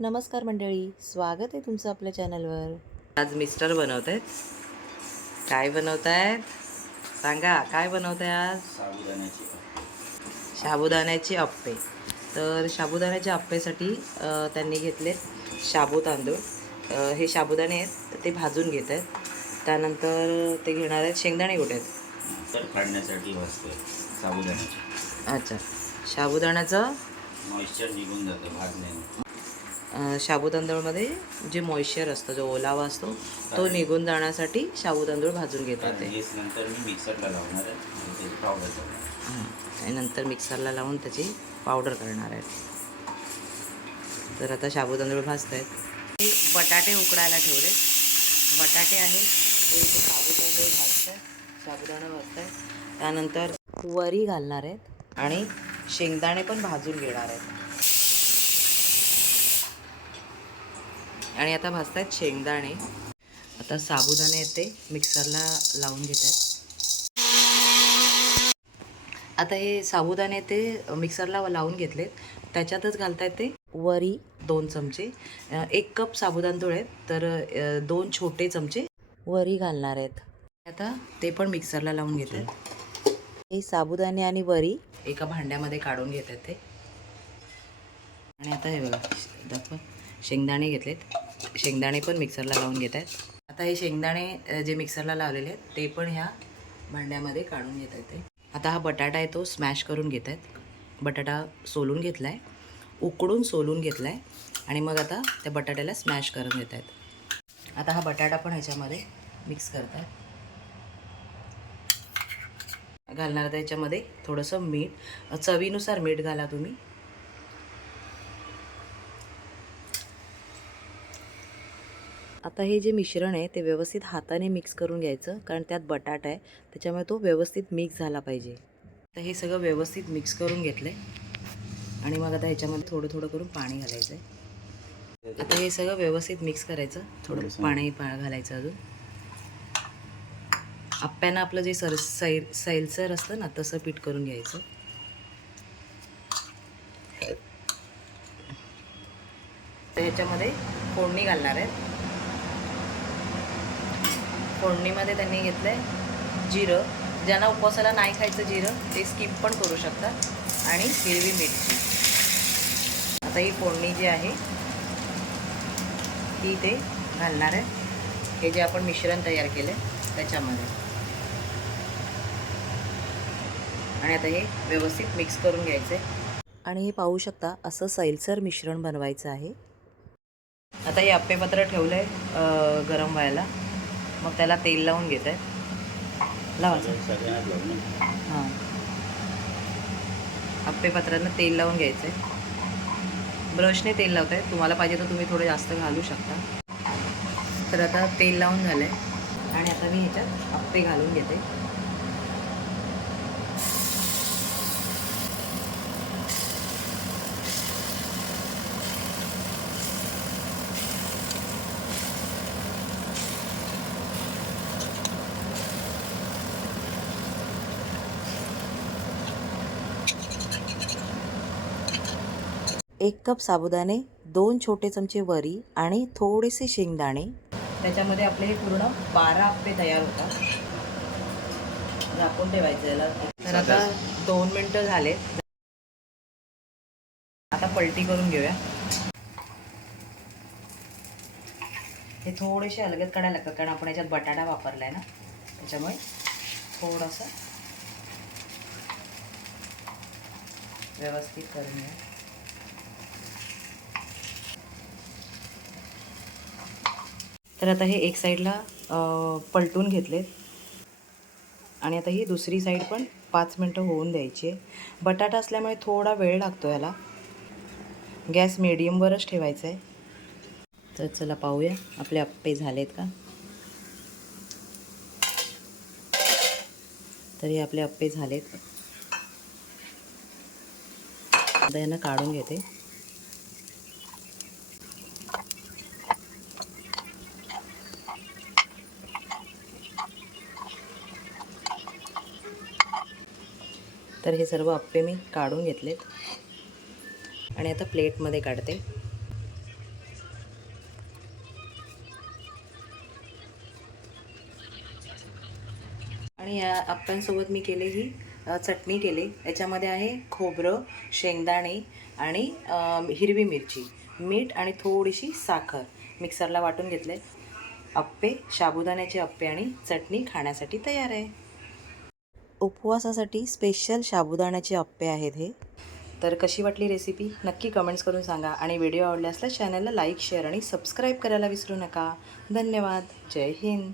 नमस्कार मंडळी स्वागत आहे तुमचं आपल्या चॅनलवर. आज मिस्टर बनवत आहेत काय बनवत आहेत सांगा काय बनवत आहे आज? साबुदाण्याची साबुदाण्याचे अप्पे. तर साबुदाण्याच्या अप्पेसाठी त्यांनी घेतले शाबू तांदूळ. हे साबुदाणे आहेत ते भाजून घेत आहेत त्यानंतर ते घेणार आहेत शेंगदाणे कुठे आहेत काढण्यासाठी साबुदाण्याची. अच्छा. साबुदाण्याचं? मॉइश्चर निघून जातं भाजण्याने साबू तांदूळमध्ये जे मॉइश्चर असतं जो ओलावा असतो तो निघून जाण्यासाठी साबू तांदूळ भाजून घेतात ते. हेच नंतर मी मिक्सरला लावणार आहे. आणि पावडर नंतर मिक्सरला लावून त्याची पावडर करणार आहेत तर आता शाबू तांदूळ भाजत आहेत बटाटे उकडायला ठेवले. बटाटे आहेत. ते इथे साबू तांदूळ भाजत आहेत साबुदाणा भाजत आहेत त्यानंतर वरी घालणार आहेत आणि शेंगदाणे पण भाजून घेणार आहेत. आणि आता भाजत आहेत शेंगदाणे. आता साबुदाणे येते मिक्सरला लावून घेत आहेत आता हे साबुदाणे ते मिक्सरला लावून घेतलेत. त्याच्यातच घालतायत ते वरी दोन चमचे. एक कप साबुदाणा आहेत तर दोन छोटे चमचे वरी घालणार आहेत. आता ते पण मिक्सरला लावून घेत आहेत हे साबुदाणे आणि वरी एका भांड्यामध्ये काढून घेत आहेत ते. आणि आता हे बघा दाखवा. शेंगदाणे घेतलेत. शेंगदाणे पण मिक्सरला लावून घेत आहेत. आता हे शेंगदाणे जे मिक्सरला लावलेले आहेत ते पण ह्या भांड्यामध्ये काढून घेत आहेत ते. आता हा बटाटा आहे तो स्मॅश करून घेत आहेत. बटाटा सोलून घेतला आहे उकडून सोलून घेतला आहे आणि मग आता त्या बटाट्याला स्मॅश करून घेत आहेत. आता हा बटाटा पण ह्याच्यामध्ये मिक्स करत आहेत. घालणार आता ह्याच्यामध्ये थोडंसं मीठ. चवीनुसार मीठ घाला तुम्ही. आता हे जे मिश्रण आहे ते व्यवस्थित हाताने मिक्स करून घ्यायचं कारण त्यात बटाटा आहे. त्याच्यामुळे तो व्यवस्थित मिक्स झाला पाहिजे. तर हे सगळं व्यवस्थित मिक्स करून घेतलं आहे आणि मग आता ह्याच्यामध्ये थोडं थोडं करून पाणी घालायचं आहे आता हे सगळं व्यवस्थित मिक्स करायचं. थोडं पाणी पा घालायचं अजून. आप्प्यानं आपलं जे सर सैल सैलसर असतं ना तसं पीठ करून घ्यायचं. तर ह्याच्यामध्ये फोडणी घालणार आहेत. फोडणीमध्ये त्यांनी घेतलं आहे जिरं. ज्यांना उपवासाला नाही खायचं जिरं ते स्किप पण करू शकतात. आणि हिरवी मिरची. आता ही फोडणी जी आहे ती ते घालणार आहे. हे जे आपण मिश्रण तयार केलं आहे त्याच्यामध्ये. आणि आता हे व्यवस्थित मिक्स करून घ्यायचं आहे आणि हे पाहू शकता असं सैलसर मिश्रण बनवायचं आहे. आता हे अप्पेपत्र ठेवलं आहे गरम व्हायला. मग त्याला तेल लावून घेत आहे लावायचं हां. अप्पेपत्रांना तेल लावून घ्यायचं आहे ब्रशने तेल लावत आहे तुम्हाला पाहिजे तर तुम्ही थोडं जास्त घालू शकता. तर आता तेल लावून झालं आहे आणि आता मी ह्याच्यात अप्पे घालून घेते. एक कप साबुदाणे दोन छोटे चमचे वरी आणि थोडेसे शेंगदाणे. त्याच्यामध्ये आपले हे पूर्ण बारा आप्पे तयार होतात. झाकून ठेवायचं याला. तर आता दोन मिनटं झाले. आता पलटी करून घेऊया. हे थोडेसे अलगद काढायला लागतात कारण आपण याच्यात बटाटा वापरला आहे ना. त्याच्यामुळे थोडंसं व्यवस्थित करून घ्या तर आता हे एक साईडला पलटून घेतलेत. आणि आता ही दुसरी साईड पण पाच मिनटं होऊन द्यायची आहे. बटाटा असल्यामुळे थोडा वेळ लागतो याला. गॅस मिडियमवरच ठेवायचा आहे. तर चला पाहूया आपले अप्पे झालेत का? तर हे आपले आप्पे झालेत. आता यांना काढून घेते. तर हे सर्व अप्पे मी काढून घेतलेत. आणि आता प्लेटमध्ये काढते. आणि या आप्प्यांसोबत मी केले ही चटणी केली. याच्यामध्ये आहे खोबरं शेंगदाणे आणि हिरवी मिरची. मीठ आणि थोडीशी साखर मिक्सरला वाटून घेतले अप्पे साबुदाण्याचे अप्पे आणि चटणी खाण्यासाठी तयार आहे. उपवासासाठी स्पेशल साबुदाण्याचे अप्पे आहेत हे. तर कशी वाटली रेसिपी नक्की कमेंट्स करून सांगा. आणि व्हिडिओ आवडल्यास चॅनलला लाईक शेअर आणि सबस्क्राईब करायला विसरू नका. धन्यवाद. जय हिंद.